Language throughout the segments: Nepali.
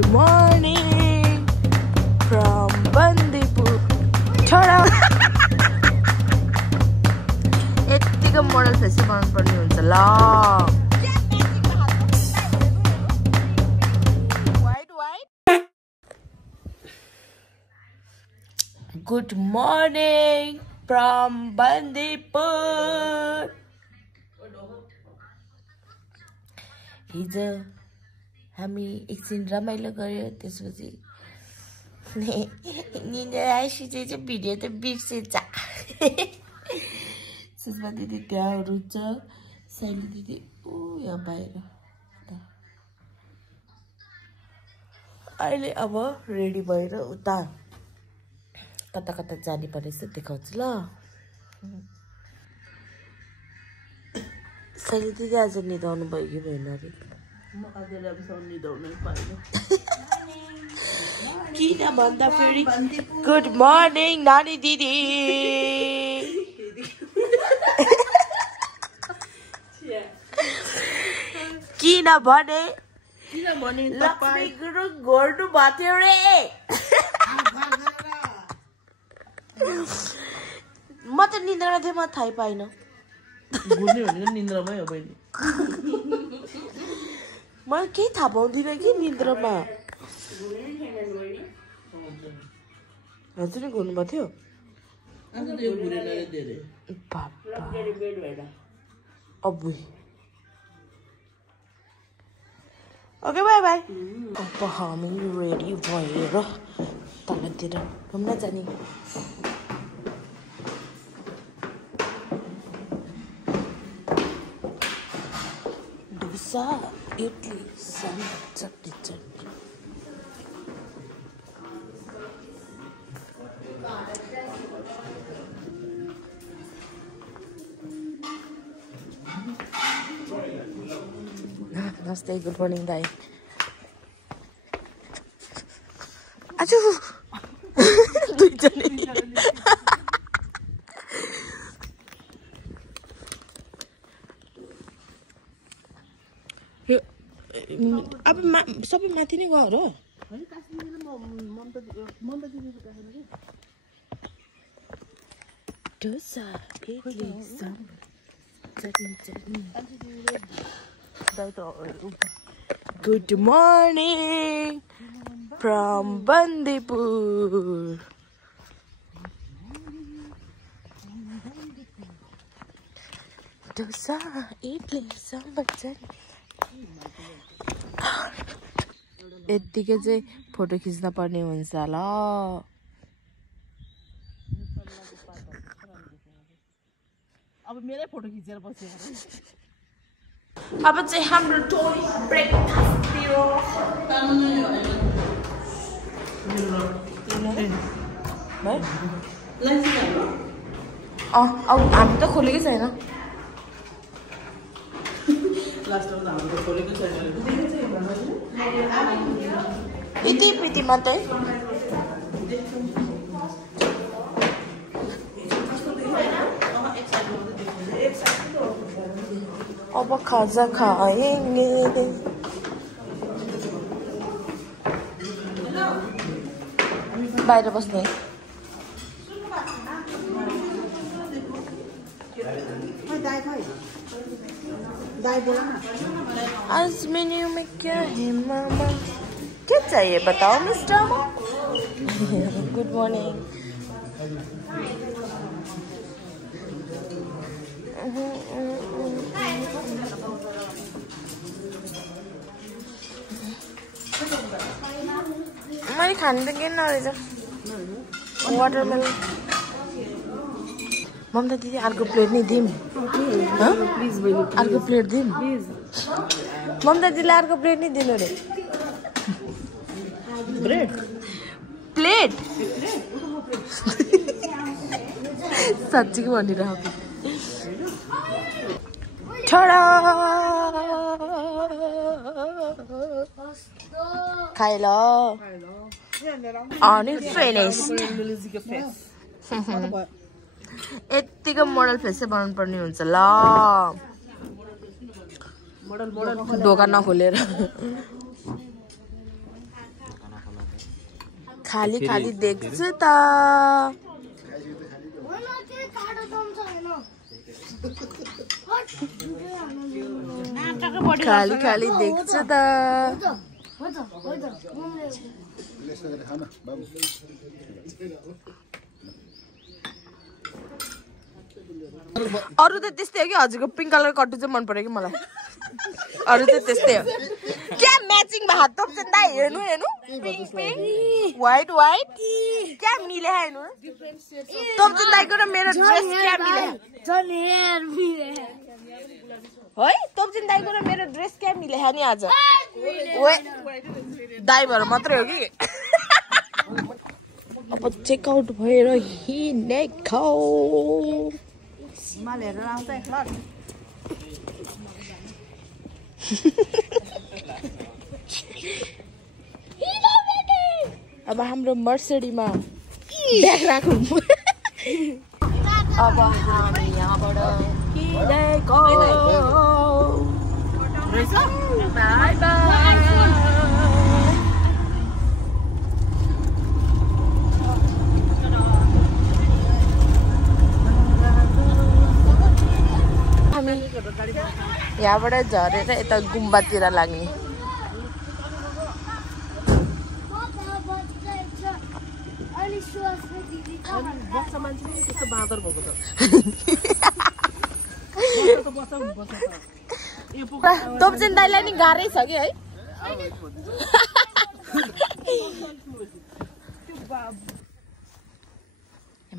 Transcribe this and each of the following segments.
Good morning from Bandipur. छोडा यतिको मोडल फेस बनाउनु पर्ने हुन्छ ल Good morning from Bandipur. हिजो हामी एकछिन रमाइलो गर्यो त्यसपछि निन्द्रा आइसकेपछि चाहिँ भिडियो त बिर्सेछ सुषमा दिदी त्यहाँ हुनुहुन्छ शैली दिदी ऊ यहाँ बाहिर अहिले अब रेडी भएर उता कता कता जाने परेछ देखाउँछु ल शैली दिदी आज निदाउनु भयो कि भएन अरे म आज राम्रोसँग निदाउनै पाइनँ किन भन्दा फेरि गुड मर्निङ नानी दिदी किनभने लक्ष्मी गुरुङ घोर्नु भएको थियो रे म त निन्द्रामा थिएँ म थाहै पाइनँ घुर्ने भनेको निन्द्रामै हो बहिनी मलाई केही थाहा पाउँदिनँ कि निन्द्रामा हजुर घुर्नु भएको थियो अबुई ओके बाई बाई अब हामी रेडी भएर तलतिर घुम्न जाने डोसा इडली सांबर चटनी नमस्ते गुड मर्निङ दाई आज दुईजनै अब सबै माथि नै गयो हो डोसा इडली सांबर चटनी Good morning from Bandipur. Dosa, idli, sambar, chutney. यतिकै चाहिँ फोटो खिच्न पर्ने हुन्छ ल अब मेरै फोटो खिचेर बस्यो अब चाहिँ हाम्रो टोली ब्रेकफास्ट दियो अब हामी त खोलेकै छैन यति प्रीति मात्रै अब खाजा खाएंगे बाहिर बस्ने आज मेन्यू में क्या है मामा क्या चाहिए बताओ मिस्टर गुड मॉर्निंग मैले खानु त किन रहेछ वाटरमेलन ममता दिदी अर्को प्लेट नै दिउँ अर्को प्लेट दिउँ ममता दिदीलाई अर्को प्लेट नै दिनु रे ब्रेड प्लेट साँच्चीको भनिरहेको छोडा खाइ ल अनि फिनिस्ड यतिको मोडल फेसै बनाउनु पर्ने हुन्छ ल दोकान नखोलेर खाली खाली देख्छु त खाली खाली देख्छु त अरु त त्यस्तै हो कि हजुरको पिङ्क कलर कट्टु चाहिँ मन पर्यो कि मलाई अरु चाहिँ त्यस्तै हो क्या म्याचिङ भएको तोप्छन् दाइ हेर्नु हेर्नु पिङ्क पिङ्क व्हाइट व्हाइट क्या मिले हेर्नु तोप्छन् दाइको र मेरो ड्रेस क्या मिले है तोप्छन् दाइको र मेरो ड्रेस क्या मिले नि आज ओए दाइ भएर मात्रै हो कि अब चेकआउट भएर हिँडेको मालहरू आउँछ एकलट अब हाम्रो मर्सिडीमा ब्याग राखौँ अब हामी यहाँबाट हिँडेको बाई बाई यहाँबाट झरेर यता गुम्बातिर लाग्ने तोप्छन् दाइलाई नि गाह्रै छ कि है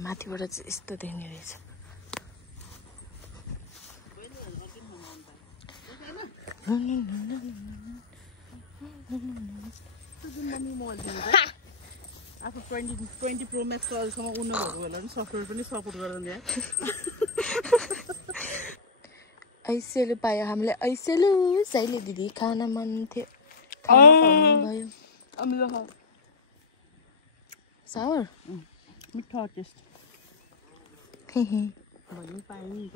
माथिबाट चाहिँ यस्तो देख्ने रहेछ आफू 20 प्रो म्याक्स त अहिलेसम्म उड्नु भएको होला नि सफ्टवेयर पनि सपोर्ट गर्दैन यहाँ ऐसेलु पायो हामीले ऐसेलु सहिले दिदी खान मन थियो भयो सावर मिठो टेस्ट भन्नु पाएँ नि त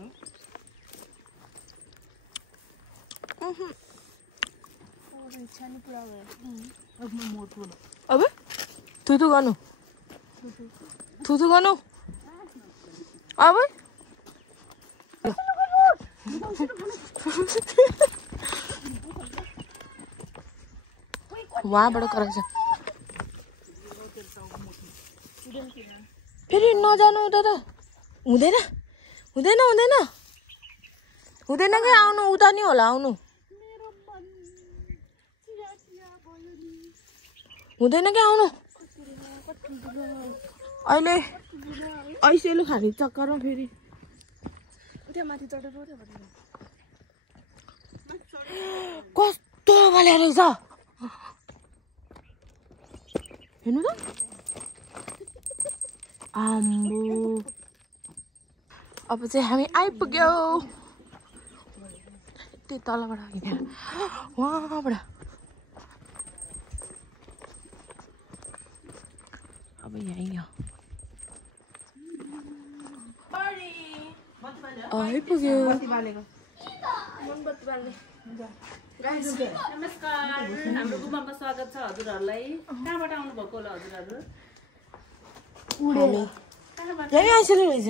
अब थुथु गर्नु अब वहाँबाट कराउँछ फेरि नजानु उता त हुँदैन हुँदैन हुँदैन हुँदैन कि आउनु उता नि होला आउनु हुँदैन कि आउनु अहिले ऐसेलु खाने चक्करमा फेरि कस्तो गले रहेछ हेर्नु त आम्बो अब चाहिँ हामी आइपुग्यौ त्यही तलबाट हिँडेर वहाँबाट अब यहीँ आइपुग्यो नमस्कार हाम्रो गुम्बामा स्वागत छ हजुरहरूलाई कहाँबाट आउनु भएको होला हजुरहरू यहीँ आइसक्यो रहेछ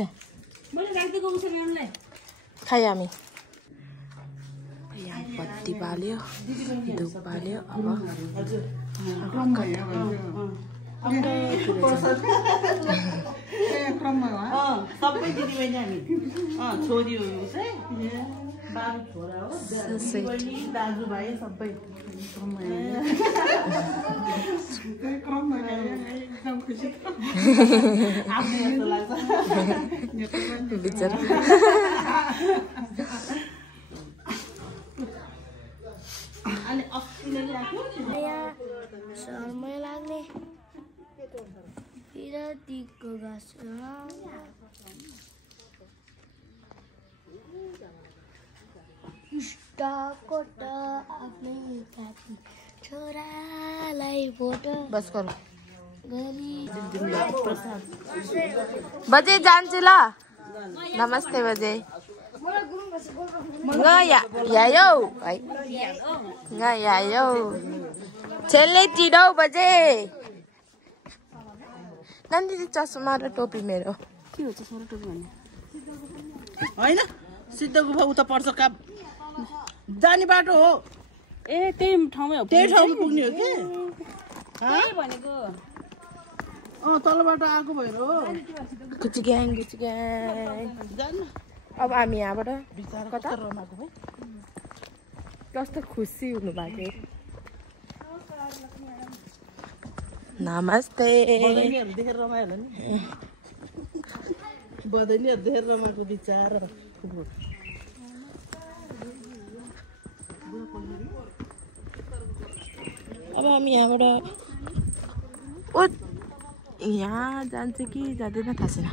मैले राखिदिएको उसलाई खायो हामी यहाँ बत्ती बाल्यो धुप बाल्यो सबै दिदीबहिनी हामी छोरी चाहिँ बाबु छोरा हो दिदीबहिनी दाजुभाइ सबै एकदम खुसी आफ्नो जस्तो लाग्छ बिचरा अनि अस्तिले ल्याएको समय लाग्ने विरतीको गाँस कोटा आफ्नै काटी छोरालाई फोटो बस करो गरी बजे जान्छु ल नमस्ते बजे यायो यायो छेल्ले चिडौ बजे नन्दिनी चस्मा र टोपी मेरो के हो चस्मा र टोपी भन्ने होइन सिद्ध गुफा उता पर्छ का जाने बाटो हो ए त्यही ठाउँमै हो त्यही ठाउँमा पुग्ने हो कि त्यही भनेको तलबाट आएको भएर हो गुचग्याङ जान्न अब हामी यहाँबाट बिचारा कता कता रमाएको भाइ कस्तो खुसी हुनु भएको नमस्ते बदैनीहरू देखेर रमायो होला नि बदैनीहरू देखेर रमाएको बिचारा अब हामी यहाँबाट ओ यहाँ जान्छ कि जाँदैन थाहा छैन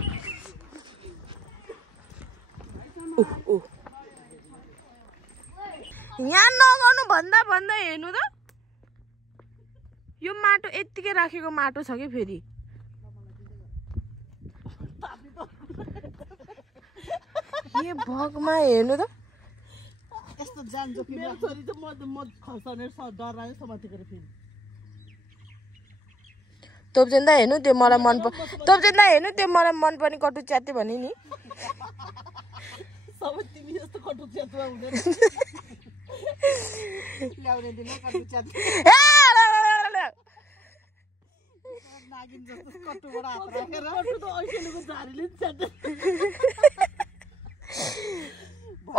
यहाँ नगर्नु भन्दा भन्दा हेर्नु त यो माटो यत्तिकै राखेको माटो छ कि फेरि यो भगमा हेर्नु त यस्तो जान जोखिम मेरो छोरी चाहिँ म खसाउने डरायो समातेर फेरि तोपजेन्दा हेर्नु त्यो मलाई तोपजेन्दा हेर्नु त्यो मलाई मनपर्ने कटु च्याते भने नि सबै तिमी जस्तो कटु च्यातुवा हुँदैन ल्याउने दिन कटु च्यात नागिन जस्तो कटुबाट हात राखेर कटु त ऐसेलुको झारीले च्याते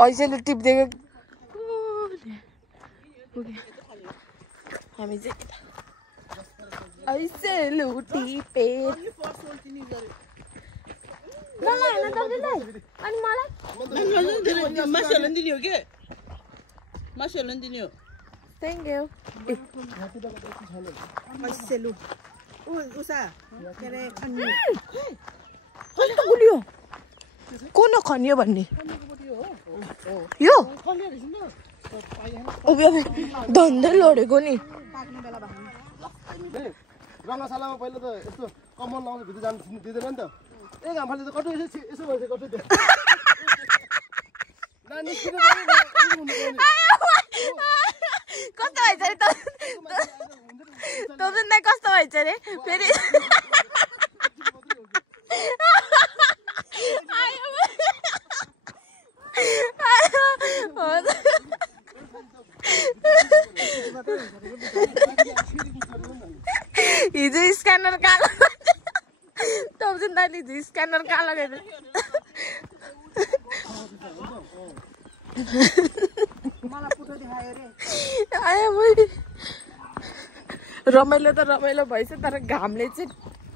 ऐसेलु टिप्दिएको हामी चाहिँ ऐसेलु टिपे मलाई हेर्न तोपजेन्दा अनि मलाई मासुहरू दिने हो के मासुहरू दिने हो थ्याङ्क यू ऐसेलु उषा के अरे खन्यो कस्तो गुलियो को नखनियो भन्ने यो धन्दै लडेको नि रङ्गशालामा पहिला त यस्तो कम्बल लाउँछ भित्र जानु दिँदैन नि त ए घामफाले त कटु यसो भन्छ कटु त कस्तो भएछ अरे तोपजेन्दा कस्तो भएछ अरे फेरि हिजो स्क्यानर कालो तोपजेन्दाले हिजो स्क्यानर कालो गरेर रमाइलो त रमाइलो भएछ तर घामले चाहिँ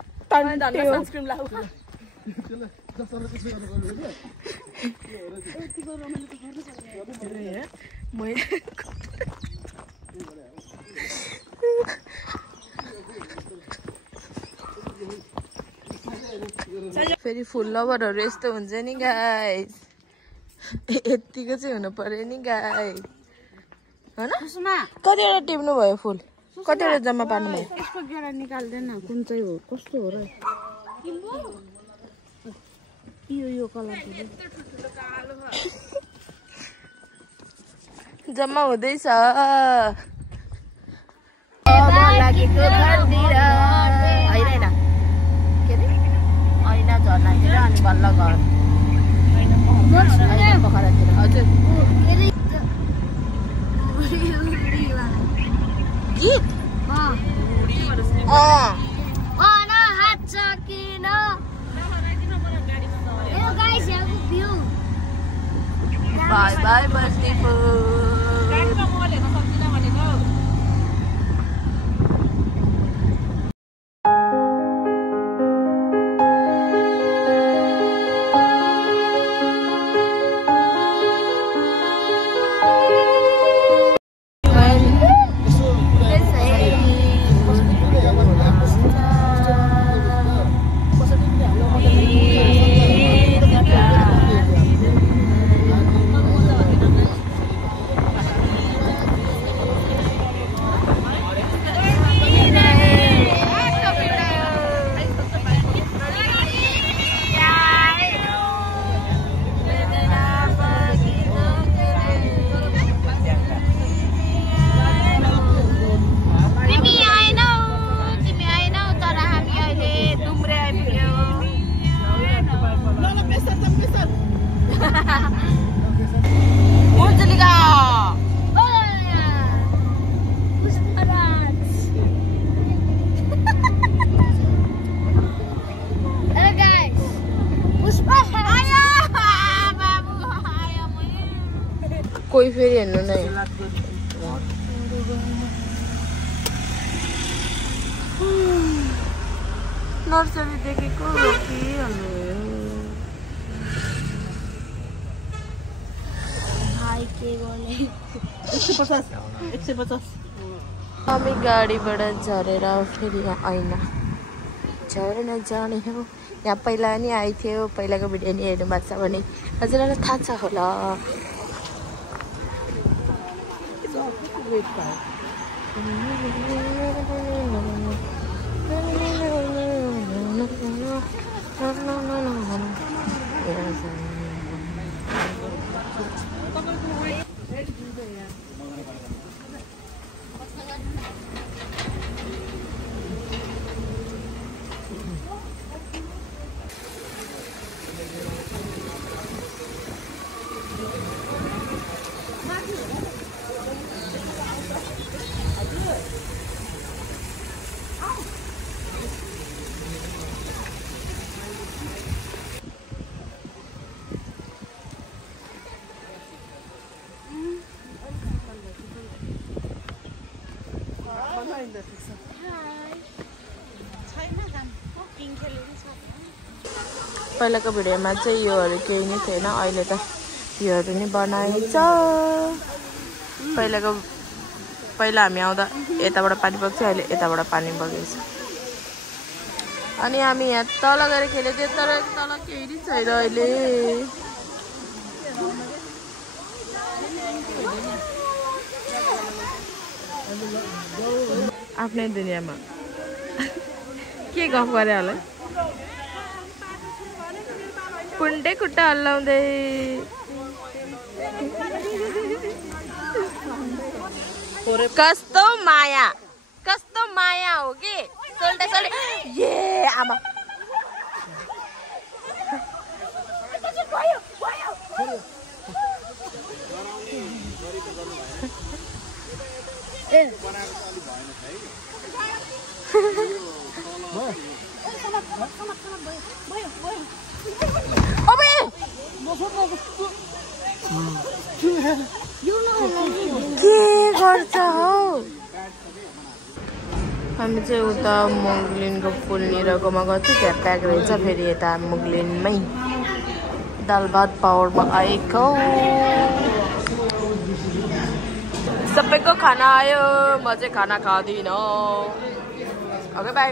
सनस्क्रिन लगाऊ फेरि फुल लभरहरू यस्तो हुन्छ नि गाइस यतिको चाहिँ हुनु पर्यो नि गाइस होइन कतिवटा टिप्नु भयो फुल कतिवटा जम्मा पार्नु भयो यसको गेडा निकाल्दैन कुन चाहिँ हो कस्तो हो र यो कलर जम्मा हुँदैछ लागेको घरतिर होइन के अरे ऐना झर्नातिर अनि बल्ल घर पोखरातिर हजुर गीत हात सकिन बाई बाई बस्तीपुर कोही फेरि हेर्नु नै नर्सरी देखेको हो कि हामी गाडीबाट झरेर फेरि यहाँ ऐना झरेर जाने हो यहाँ पहिला नि आएको थियो पहिलाको भिडियो नि हेर्नु भएको छ भने हजुरहरूलाई थाहा छ होला पहिलाको भिडियोमा चाहिँ योहरू केही नै थिएन अहिले त योहरू नि बनाएछ पहिला हामी आउँदा यताबाट पानी बग्छ अहिले यताबाट पानी बगेछ अनि हामी यहाँ तल गएर खेलेको थियौँ तर तल केही नै छैन अहिले आफ्नै दुनियाँमा के गफ गरे होला कुण्डे खुट्टा हल्लाउँदै कस्तो माया हो कि सोल्टे ये आमा के गर्छ हौ हामी चाहिँ उता मुगलिनको फुलनिरकोमा गएको थियो त्यहाँ प्याक रहेछ फेरि यता मुगलिनमै दाल भात पावरमा आएको सबैको खाना आयो म चाहिँ खाना खाँदिनँ ओके बाई